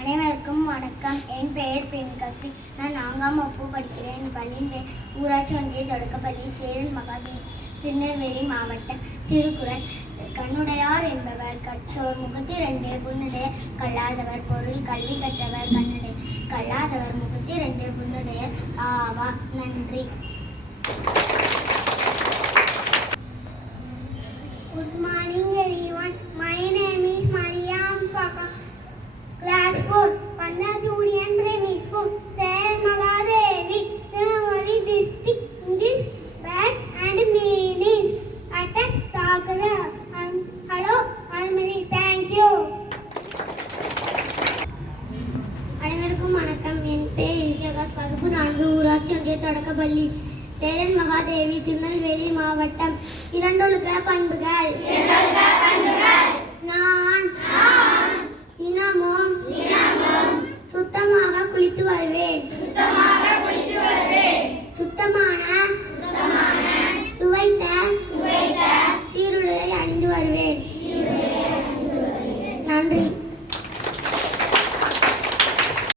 அனைவருக்கும் வணக்கம். என் பெயர் பெண்கசி. நான் நான்காம் வகுப்பு படிக்கிறேன். பள்ளி ஊராட்சி ஒன்றிய தொடக்கப்பள்ளி சேரன் மகாதேவி திருநெல்வேலி மாவட்டம் திருக்குறள். கண்ணுடையார் என்பவர் கற்றோர் முகத்தி ரெண்டு புண்ணுடைய கல்லாதவர் பொருள் கல்வி கற்றவர் கண்ணுடைய கல்லாதவர் முகத்தி ரெண்டு புண்ணுடைய ஆவா நன்றி. பேர் இசகாஸ் வகுப்பு நான்கு ஊராட்சி ஒன்றிய தொடக்கப்பள்ளி. சேரன் மகாதேவி திருநெல்வேலி மாவட்டம். இரண்டொழுக்க பண்புகள் நான் தினமும் சுத்தமாக குளித்து வருவேன். சுத்தமான துவைத்த சீருடை அணிந்து வருவேன். நன்றி.